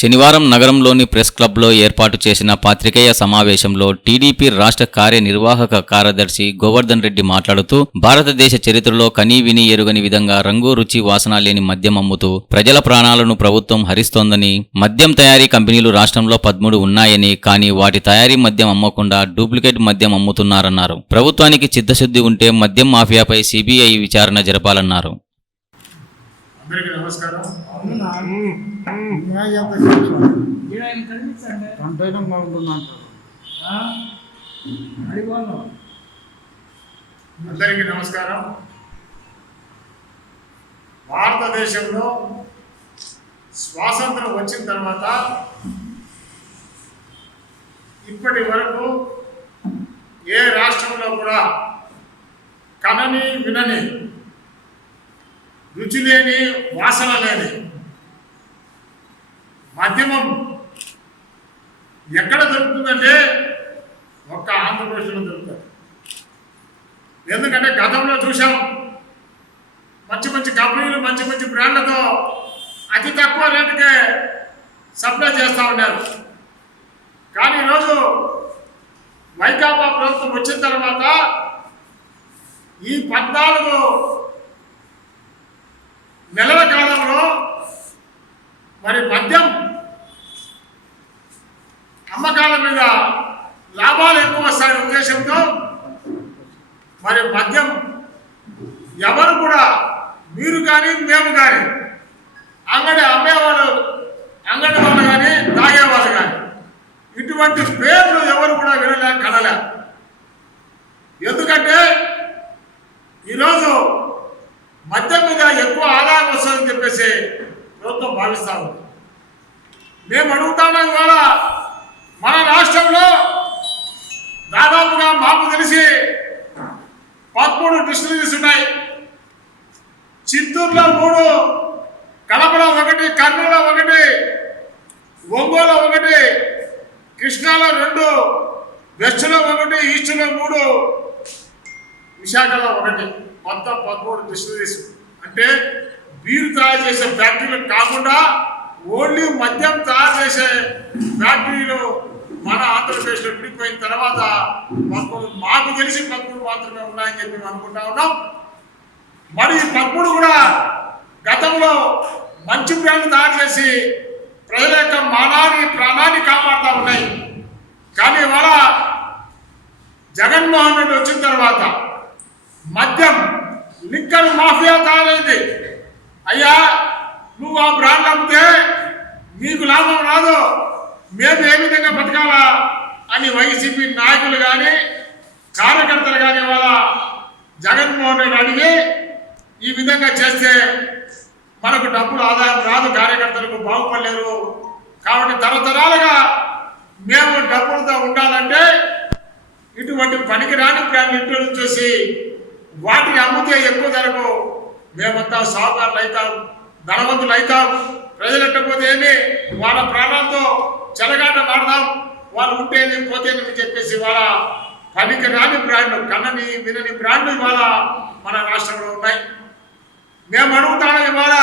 శనివారం నగరంలోని ప్రెస్ క్లబ్లో ఏర్పాటు చేసిన పాత్రికేయ సమావేశంలో టీడీపీ రాష్ట్ర కార్యనిర్వాహక కార్యదర్శి గోవర్ధన్ రెడ్డి మాట్లాడుతూ భారతదేశ చరిత్రలో కనీవిని ఎరుగని విధంగా రంగు రుచి వాసన లేని మద్యం అమ్ముతూ ప్రజల ప్రాణాలను ప్రభుత్వం హరిస్తోందని, మద్యం తయారీ కంపెనీలు రాష్ట్రంలో 13 ఉన్నాయని, కానీ వాటి తయారీ మద్యం అమ్మకుండా డూప్లికేట్ మద్యం అమ్ముతున్నారన్నారు. ప్రభుత్వానికి చిత్తశుద్ధి ఉంటే మద్యం మాఫియాపై సిబిఐ విచారణ జరపాలన్నారు. అందరికీ నమస్కారం. అందరికీ నమస్కారం. భారతదేశంలో స్వాతంత్రం వచ్చిన తర్వాత ఇప్పటి వరకు ఏ రాష్ట్రంలో కూడా కనని వినని, రుచి లేని, వాసన లేని మద్యమం ఎక్కడ దొరుకుతుందంటే ఒక్క ఆంధ్రప్రదేశ్లో దొరుకుతుంది. ఎందుకంటే గతంలో చూసాం, మంచి మంచి కంపెనీలు మంచి మంచి బ్రాండ్లతో అతి తక్కువ రేటుకే సప్లై చేస్తూ ఉన్నారు. కానీ ఈరోజు వైకాపా ప్రభుత్వం వచ్చిన తర్వాత ఈ 14 నెలల కాలంలో మరి మద్యం అమ్మకాల మీద లాభాలు ఎక్కువ వస్తాయనే ఉద్దేశంతో మరి మద్యం ఎవరు కూడా, మీరు కానీ మేము కానీ, అంగడి అమ్మేవాళ్ళు, అంగడి వాళ్ళు కానీ, తాగేవాళ్ళు కానీ, ఇటువంటి పేర్లు ఎవరు కూడా వినలే, కనలే. ఎందుకంటే ఈరోజు మద్యం మీద ఎక్కువ ఆదాయం వస్తుందని చెప్పేసి ప్రభుత్వం భావిస్తా ఉంది. మేము అడుగుతాము, ఇవాళ మన రాష్ట్రంలో దాదాపుగా మాకు తెలిసి 13 డిస్టిలరీస్ ఉన్నాయి. చిత్తూరులో 3, కడపలో 1, కర్నూలులో 1, ఒంగోలులో 1, కృష్ణాలో 2, వెస్ట్లో 1, ఈస్ట్లో 3, విశాఖలో 1, మొత్తం 13 డిస్టిలరీస్. అంటే బీరు తయారు చేసే ఫ్యాక్టరీలు కాకుండా ఓన్లీ మద్యం తయారు చేసే ఫ్యాక్టరీలు మన ఆంధ్రప్రదేశ్లో విడిపోయిన తర్వాత 13, మాకు తెలిసి 13 మాత్రమే ఉన్నాయని చెప్పి మేము అనుకుంటా ఉన్నాం. మరి ఈ 13 కూడా గతంలో మంచి బ్రాండ్ తయారు చేసి ప్రజల యొక్క మానాన్ని, ప్రాణాన్ని కాపాడుతూ ఉన్నాయి. కానీ ఇవాళ జగన్మోహన్ రెడ్డి వచ్చిన తర్వాత మద్యం లిక్కర్ మాఫియా తయారైంది. అయ్యా, నువ్వు ఆ బ్రాండ్ అమ్మితే నీకు లాభం రాదు, మేము ఏ విధంగా బతకాలా అని వైసీపీ నాయకులు కానీ, కార్యకర్తలు కానీ వాళ్ళ జగన్మోహన్ రెడ్డి అడిగి ఈ విధంగా చేస్తే మనకు డబ్బులు ఆదాయం రాదు, కార్యకర్తలకు బాగుపడలేరు. కాబట్టి తరతరాలుగా మేము డబ్బులతో ఉండాలంటే ఇటువంటి పనికిరాని బ్రాండ్ ఇంట్రొడ్యూస్ చేసి వాటిని అమ్మితే ఎక్కువ ధరకు మేమంతా సాగుకారులు అవుతాం, ధనవంతులు అవుతాం. ప్రజలెట్టకపోతే ఏమి, వాళ్ళ ప్రాణాలతో చెలగాట మాడదాం, వాళ్ళు ఉంటేనే పోతేనని చెప్పేసి వాళ్ళ పనికి రాని బ్రాండ్లు, కన్నని వినని బ్రాండ్లు ఇవాళ మన రాష్ట్రంలో ఉన్నాయి. మేము అడుగుతాను, ఇవాళ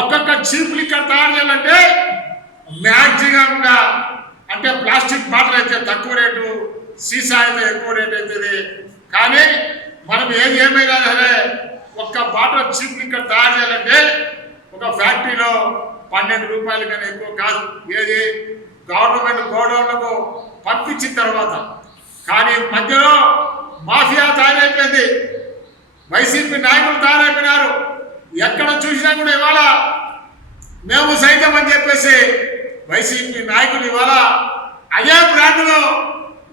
ఒక్కొక్క చీప్ లిక్కర్ తయారు చేయాలంటే మ్యాక్సిమంగా, అంటే ప్లాస్టిక్ బాటిల్ అయితే తక్కువ రేటు, సీసా అయితే ఎక్కువ రేటు అవుతుంది. కానీ మనం ఏమైనా సరే ఒక్క బాటిల్ చీప్ లిక్కర్ తయారు చేయాలంటే ఒక ఫ్యాక్టరీలో 12 రూపాయలు కానీ ఎక్కువ కాదు. ఏది గవర్నమెంట్ గోడౌన్లకు పంపించిన తర్వాత. కానీ మధ్యలో మాఫియా తయారైపోయింది, వైసీపీ నాయకులు తయారైపోయినారు. ఎక్కడ చూసినా కూడా ఇవాళ మేము సైతం అని చెప్పేసి వైసీపీ నాయకులు ఇవాళ అదే బ్రాండ్లో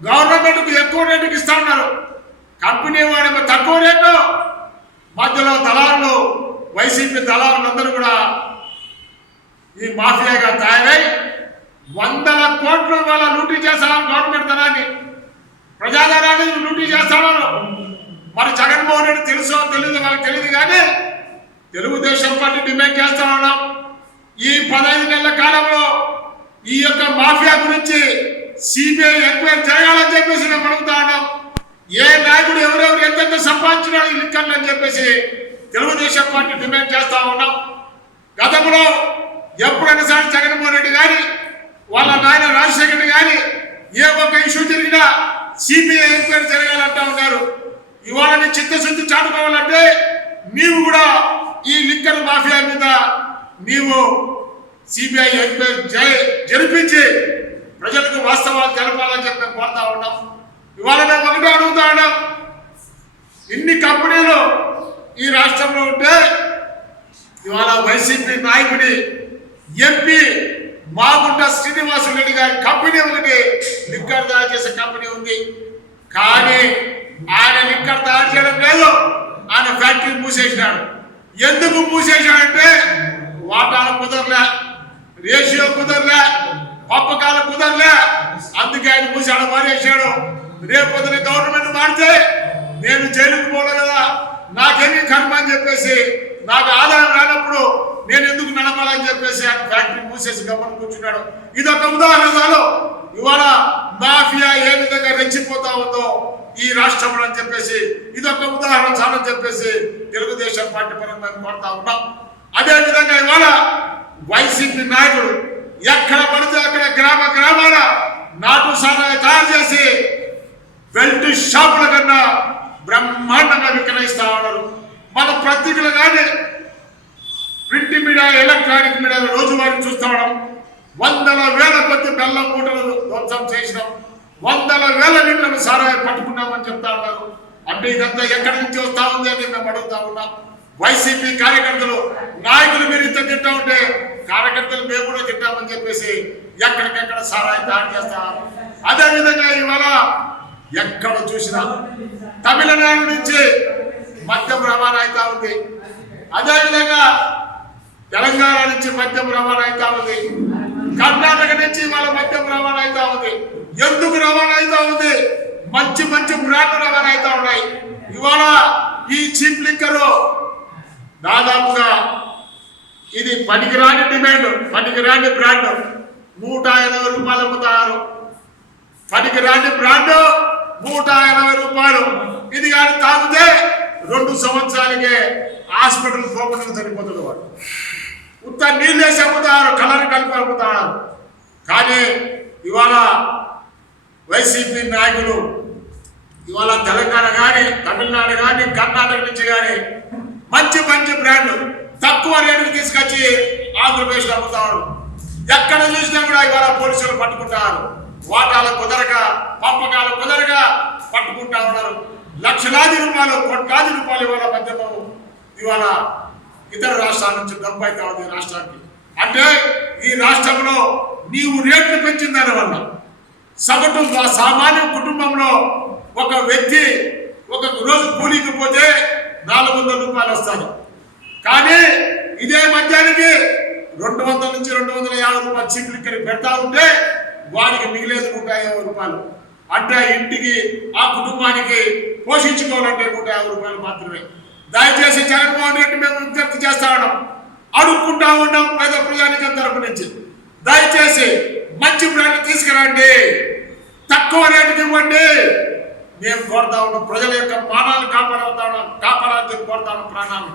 గవర్నమెంట్కు ఎక్కువ రేటుకి ఇస్తా ఉన్నారు. కంపెనీ వాడేమో తక్కువ రేటు, మధ్యలో దళారులు, వైసీపీ దళారులందరూ కూడా ఈ మాఫియాగా తయారై 100 కోట్లు వాళ్ళ లూటీ చేస్తామని గవర్నమెంట్ ధనాన్ని, ప్రజాధనాన్ని లూటీ చేస్తామని. మరి జగన్మోహన్ రెడ్డి తెలుసో తెలియదు వాళ్ళకి తెలియదు, కానీ తెలుగుదేశం పార్టీ డిమాండ్ చేస్తా ఉన్నాం. ఈ 15 నెలల కాలంలో ఈ యొక్క మాఫియా గురించి సిబిఐ ఎంక్వైరీ చేయాలని చెప్పేసి మేము అడుగుతా ఉన్నాం. ఏ నాయకుడు ఎవరెవరు ఎంతెంత సంపాదించినాడు ఈ లిక్కర్లు అని చెప్పేసి తెలుగుదేశం పార్టీ డిమాండ్ చేస్తా ఉన్నాం. గతంలో ఎప్పుడైనా సరే జగన్మోహన్ రెడ్డి కానీ వాళ్ళ నాయన రాజశేఖర రెడ్డి కానీ ఏ ఒక్క ఇష్యూ జరిగినా సిబిఐ ఎంక్వైరీ జరగాలంటా ఉన్నారు. ఇవాళ నీ చిత్తశుద్ధి చాటుకోవాలంటే నీవు కూడా ఈ లిక్కర్ మాఫియా మీద నీవు సిబిఐ ఎంక్వైరీ జరిపించి ప్రజలకు వాస్తవాలు తెలపాలని చెప్పి మేము కోరుతా ఉన్నాం. ఇవాళ మేము ఒకటే అడుగుతా ఉన్నాం, ఇన్ని కంపెనీలు ఈ రాష్ట్రంలో ఉంటే ఇవాళ వైసీపీ నాయకుడి ఎంపీ మాగుంట శ్రీనివాసరెడ్డి గారి కంపెనీ ఒకటి లిక్కర్ తయారు చేసే కంపెనీ ఉంది. కానీ ఆయన లిక్కర్ తయారు చేయడం లేదు, ఆయన ఫ్యాక్టరీ మూసేసినాడు. ఎందుకు మూసేసాడంటే వాటాలు కుదరలే, రేషియో కుదరలే, పంపకాలు కుదరలే, అందుకే ఆయన మూసాడు, మారేసాడు. రేపు పొద్దున గవర్నమెంట్ మారితే నేను జైలుకు పోలే కదా, నాకేమీ కర్మ అని చెప్పేసి నాకు ఆదాయం రానప్పుడు నేను ఎందుకు నడపాలని చెప్పేసి ఆయన ఫ్యాక్టరీ మూసేసి గమనం కూర్చున్నాడు. ఇదొక ఉదాహరణ చాలు. ఇవాళ మాఫియా ఏ విధంగా రెచ్చిపోతా ఉందో ఈ రాష్ట్రంలో అని చెప్పేసి ఇదొక ఉదాహరణ చాలని చెప్పేసి తెలుగుదేశం పార్టీ పరంగా కోరుతా ఉన్నాం. అదేవిధంగా ఇవాళ వైసీపీ నాయకుడు ఎక్కడ పడితే అక్కడ గ్రామాల నాటు సారాయి తయారు చేసి బెల్ట్ షాపుల కన్నా బ్రహ్మాండంగా విక్రయిస్తా ఉన్నారు. మన పత్రికలు కానీ ప్రింట్ మీడియా, ఎలక్ట్రానిక్ మీడియాలో రోజువారీ చూస్తా ఉన్నాం. వందల వేల కొద్ది బెల్లం మూటలు ధ్వంసం చేసినాం, వందల వేల లీటర్లు సారాయి పట్టుకున్నామని చెప్తా ఉన్నారు. అంటే ఇదంతా ఎక్కడి నుంచి వస్తా ఉంది అని మేము అడుగుతా ఉన్నాం. వైసీపీ కార్యకర్తలు నాయకులు మీరు ఇంత తింటా ఉంటే కార్యకర్తలు మేము కూడా తింటామని చెప్పేసి ఎక్కడికెక్కడ సారాయి తయారు చేస్తారు. అదేవిధంగా ఇవాళ ఎక్కడ చూసినా తమిళనాడు నుంచి మద్యం రవాణా అవుతా ఉంది, అదేవిధంగా తెలంగాణ నుంచి మద్యం రవాణా అవుతా ఉంది, కర్ణాటక నుంచి వాళ్ళ మద్యం రవాణా అవుతా ఉంది. ఎందుకు రవాణా అవుతా ఉంది? మంచి మంచి బ్రాండ్లు రవాణా అవుతా ఉన్నాయి. ఇవాళ ఈ చీప్ లిక్కర్ దాదాపుగా ఇది పనికిరాని డిమాండ్, పనికిరాని బ్రాండ్ 180 రూపాయలు అమ్ముతారు. పనికిరాని బ్రాండ్ 180 రూపాయలు. ఇది కానీ తాగితే 2 సంవత్సరాలకే హాస్పిటల్ పోకుండా సరిపోతుంది. వాడు ఉత్త నీళ్ళు వేసి అమ్ముతారు, కలర్ కలిపి అమ్ముతారు. కానీ ఇవాళ వైసీపీ నాయకులు ఇవాళ తెలంగాణ కానీ తమిళనాడు కానీ కర్ణాటక నుంచి కానీ మంచి మంచి బ్రాండ్ తక్కువ రేటుకి తీసుకొచ్చి ఆంధ్రప్రదేశ్లో అమ్ముతారు. ఎక్కడ చూసినా కూడా ఇవాళ పోలీసులు పట్టుకుంటారు. వాటాలు కుదరక, పంపకాలు కుదరక పట్టుకుంటా ఉన్నారు. లక్షలాది రూపాయలు, కోట్లాది రూపాయలు ఇవాళ మధ్యలో ఇవాళ ఇతర రాష్ట్రాల నుంచి డబ్బు అవుతా ఉంది రాష్ట్రానికి. అంటే ఈ రాష్ట్రంలో నీవు రేట్లు పెంచిన దాని వల్ల సగటు సామాన్య కుటుంబంలో ఒక వ్యక్తి ఒక రోజు కూలీకి పోతే 400 రూపాయలు వస్తాయి. కానీ ఇదే మధ్యానికి 200 నుంచి 250 రూపాయలు చీప్ లిక్కర్ పెడతా ఉంటే వారికి మిగిలేదు 150 రూపాయలు. అంటే ఇంటికి ఆ కుటుంబానికి పోషించుకోవాలంటే 150 రూపాయలు మాత్రమే. దయచేసి జగన్మోహన్ రెడ్డి మేము విజ్ఞప్తి చేస్తా ఉన్నాం, అడుక్కుంటా ఉన్నాం పేద ప్రజానికం తరపు నుంచి. దయచేసి మంచి బ్రాండ్ తీసుకురండి, తక్కువ రేటుకి ఇవ్వండి. మేము కోరుతా ఉన్నాం, ప్రజల యొక్క ప్రాణాలు కాపాడాలని కోరుతా ఉన్నాం, ప్రాణాలు.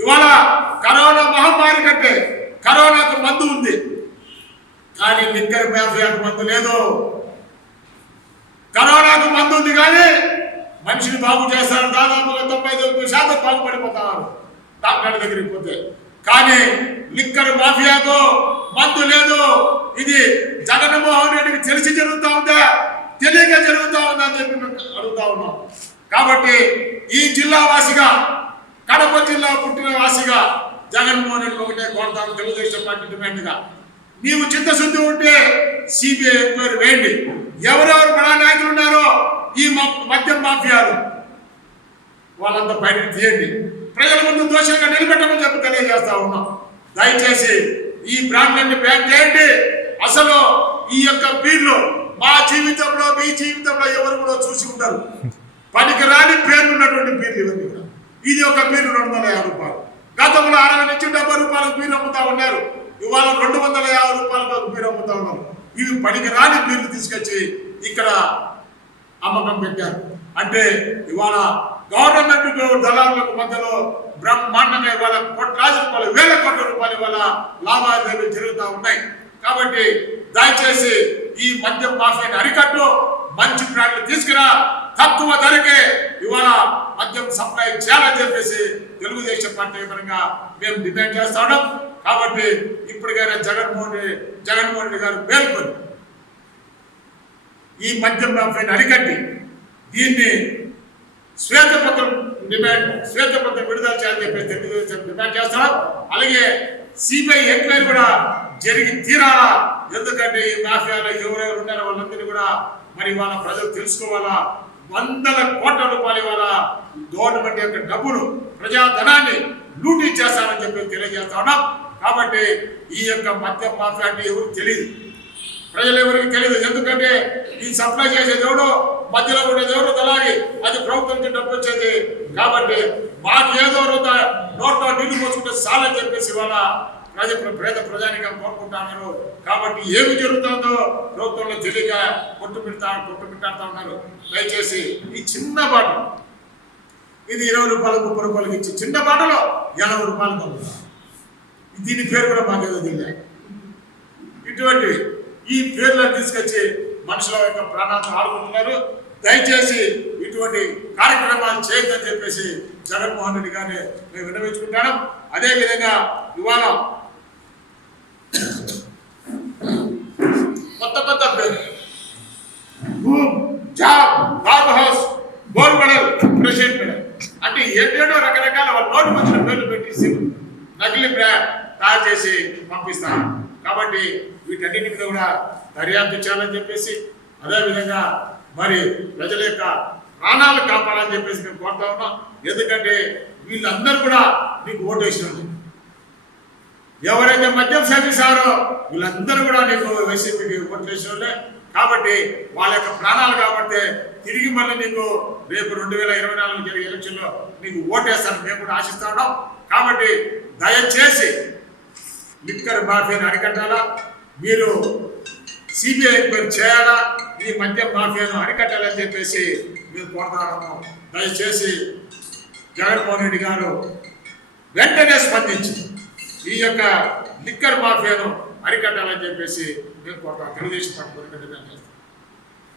ఇవాళ కరోనా మహమ్మారి కంటే కరోనాకు మందు ఉంది, కానీ లిక్కర్ మాఫియాకు మందు లేదు. కరోనాకు మందు ఉంది కానీ మనిషిని బాగు చేస్తారు. దాదాపుగా 99% బాగుపడిపోతారు డాక్టర్ దగ్గరికి పోతే. కానీ లిక్కర్ మాఫియాకు మందు లేదు. ఇది జగన్మోహన్ రెడ్డికి తెలిసి జరుగుతూ ఉందా, తెలియక జరుగుతూ ఉందా అని చెప్పి అడుగుతా ఉన్నాం. కాబట్టి ఈ జిల్లా వాసిగా, కడప జిల్లా పుట్టిన వాసిగా జగన్మోహన్ రెడ్డి ఒకటే కోరుతాను, తెలుగుదేశం పార్టీ డిమాండ్గా. నీవు చిత్తశుద్ధి ఉంటే సిబిఐ ఎంక్వైరీ వేయండి. ఎవరెవరు బడా నాయకులు ఉన్నారో ఈ మద్యం మాఫియాలు వాళ్ళంతా బయటకు తీయండి. ప్రజల ముందు దోషంగా నిలబెట్టమని చెప్పి తెలియజేస్తా ఉన్నాం. దయచేసి ఈ బ్రాండ్లన్నీ బ్యాన్ చేయండి. అసలు ఈ యొక్క బీర్లు మా జీవితంలో, మీ జీవితంలో ఎవరు కూడా చూసి ఉంటారు. పనికి రాని పేర్లు ఉన్నటువంటి బీర్లు ఇవన్నీ కూడా. ఇది ఒక బీరు 250 రూపాయలు. గతంలో 60 నుంచి 70 రూపాయలకు బీరు అమ్ముతా ఉన్నారు. ఇవాళ 250 రూపాయలకు బీరు అమ్ముతా ఉన్నారు. ఇవి పనికి రాని బీర్లు తీసుకొచ్చి ఇక్కడ అమ్మకం పెట్టారు. అంటే ఇవాళ గవర్నమెంట్ దళారులకు మధ్యలో బ్రహ్మాండంగా ఇవాళ కోట్లాది రూపాయలు, వేల కోట్ల రూపాయలు ఇవాళ లావాదేవీలు జరుగుతూ ఉన్నాయి. కాబట్టి దయచేసి ఈ మద్యం మాఫియాని అరికట్టు, మంచి బ్రాండ్లు తీసుకురా, తక్కువ ధరకే ఇవాళ మద్యం సప్లై చేయాలని చెప్పేసి తెలుగుదేశం పార్టీ పరంగా మేము డిమాండ్ చేస్తా ఉన్నాం. కాబట్టి ఇప్పటికైనా జగన్మోహన్ రెడ్డి గారు మేల్కొని ఈ మద్యం మాఫియాని అరికట్టి దీన్ని శ్వేతపత్రం విడుదల చేయాలని చెప్పేసి తెలుగుదేశం డిమాండ్ చేస్తున్నాం. అలాగే సిబిఐ ఎంక్వైరీ కూడా జరిగి తీరాలా. ఎందుకంటే ఈ మాఫియాలో ఎవరెవరు ఉన్నారో వాళ్ళందరినీ కూడా మరి వాళ్ళ ప్రజలు తెలుసుకోవాలా. వందల కోట్ల రూపాయలు ఇవాళ గవర్నమెంట్ యొక్క డబ్బును, ప్రజాధనాన్ని లూటీ చేస్తారని చెప్పి తెలియజేస్తా ఉన్నాం. కాబట్టి ఈ యొక్క మద్యం మాఫియా అంటే ఎవరు తెలియదు, ప్రజలు ఎవరికి తెలియదు. ఎందుకంటే ఈ సప్లై చేసేది ఎవడో, మధ్యలో ఉండేది ఎవరో దళారి, అది ప్రభుత్వం నుంచి డబ్బు వచ్చేది. కాబట్టి మాకేదో నోట్లో నీళ్లు పోసుకుంటే చాలని చెప్పేసి ఇవాళ పేద ప్రజానిగా కోరుకుంటున్నారు. కాబట్టి ఏమి జరుగుతుందో ప్రభుత్వంలో తెలియక కొట్టుమిట్టాడుతూ ఉన్నారు. దయచేసి ఈ చిన్న బాటలు, ఇది 20 రూపాయలు 30 రూపాయలకి ఇచ్చి చిన్న బాటలో 80 రూపాయలు కమ్ముతారు. దీని పేరు కూడా మాకేదో తెలియదు. ఇటువంటి ఈ పేర్లను తీసుకొచ్చి మనుషుల యొక్క ప్రాణాలను ఆడుకుంటున్నారు. దయచేసి ఇటువంటి కార్యక్రమాలు చేయొద్దని చెప్పేసి జగన్మోహన్ రెడ్డి గారిని మేము విన్నవించుకుంటాను. అదేవిధంగా ఇవాళ కొత్త పేరు జాబ్, బాబు house, gold medal, president medal అంటే ఏడేడో రకరకాల నోటు వచ్చిన పేర్లు పెట్టేసి నకిలీ బ్రాండ్ తయారు చేసి పంపిస్తాను. కాబట్టి వీటన్నిటి మీద కూడా దర్యాప్తు చేయాలని చెప్పేసి, అదేవిధంగా మరి ప్రజల యొక్క ప్రాణాలు కాపాడాలని చెప్పేసి మేము కోరుతా ఉన్నాం. ఎందుకంటే వీళ్ళందరూ కూడా నీకు ఓటు వేసినారు. ఎవరైతే మద్యం సేవిస్తారో వీళ్ళందరూ కూడా నీకు వైసీపీకి ఓటు వేసిన వాళ్ళే. కాబట్టి వాళ్ళ యొక్క ప్రాణాలు కాబట్టి తిరిగి మళ్ళీ నీకు రేపు 2024 జరిగే ఎలక్షన్లో నీకు ఓటేస్తాను మేము కూడా ఆశిస్తా ఉన్నాం. కాబట్టి దయచేసి లిక్కర్ మాఫియాని అరికట్టాలా, మీరు సిబిఐ ఎంక్వైరీ చేయాలా, ఈ మద్యం మాఫియాను అరికట్టాలని చెప్పేసి మేము కోరుతాము. దయచేసి జగన్మోహన్ రెడ్డి గారు వెంటనే స్పందించి ఈ యొక్క లిక్కర్ మాఫియాను అరికట్టాలని చెప్పేసి మేము కోరుతాం. తెలుగుదేశం పార్టీ